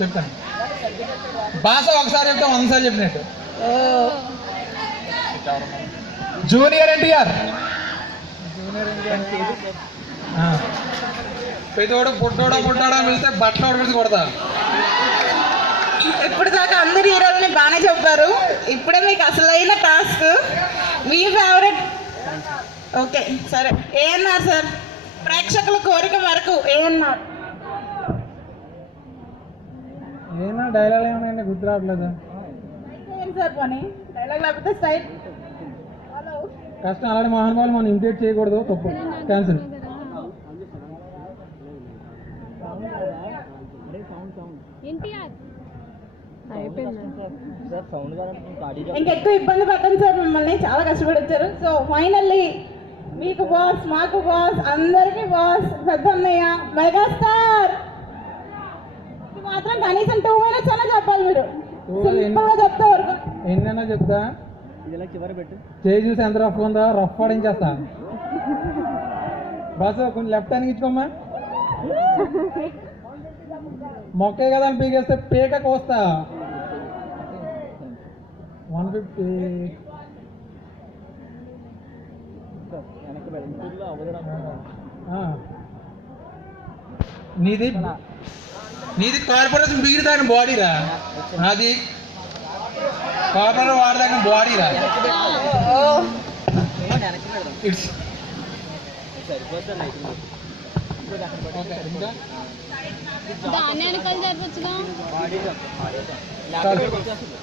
చెప్తాను. భాష ఒకసారి చెప్తే 100 సార్లు చెప్పినట్టు. జూనియర్ ఎన్టీఆర్. పెద్దోడు పుట్టోడా పుట్టాడా అని వెళ్తే బట్టలు ఉడకడిసి కొడతా. ఇప్పుడు దాకా అందరు హీరోలని బాగానే చెప్పారు. ఇప్పుడే మీకు అసలైన టాస్క్. మీ ఫేవరెట్. ఓకే సరే, ఏఎన్ఆర్ సార్. ప్రేక్షకుల కోరిక వరకు ఏఎన్ఆర్. ఏమన్నా డైలాగ్ ఏమైనా గుర్తు రావట్లేదు సార్. పని డైలాగ్ లేకపోతే స్టైల్ కష్టం. అలాంటి మహానుభావులు మనం ఇమిటేట్ చేయకూడదు, తప్పు, క్యాన్సిల్. ఇంకెక్కువ ఇబ్బంది పట్టండి సార్, మిమ్మల్ని చాలా కష్టపడి వచ్చారు. సో ఫైనల్లీ మీకు బాస్, మాకు బాస్, అందరికి బాస్ పెద్దన్నయ్య మెగాస్టార్. మాత్రం కనీసం 2 minutes అయినా చెప్పాలి. మీరు సింపుల్ గా చెప్తా వరకు ఎన్నైనా చెప్తా. చేయి చూసి ఎంత రఫ్ ఉందో రఫ్ ఆడించేస్తా. బస్ కొంచెం లెఫ్ట్ హ్యాండ్ ఇచ్చుకోమ్మా. మొక్కే కదా అని పీకేస్తే పీక కోస్తా. 150. నీది కార్పొరేషన్ బిగిరి దాని బాడీరా, నాది కార్పొరేషన్ వాడదాని బాడీరా. ఇట్స్ దాన్ని వెనకాల జరపచ్చుగా.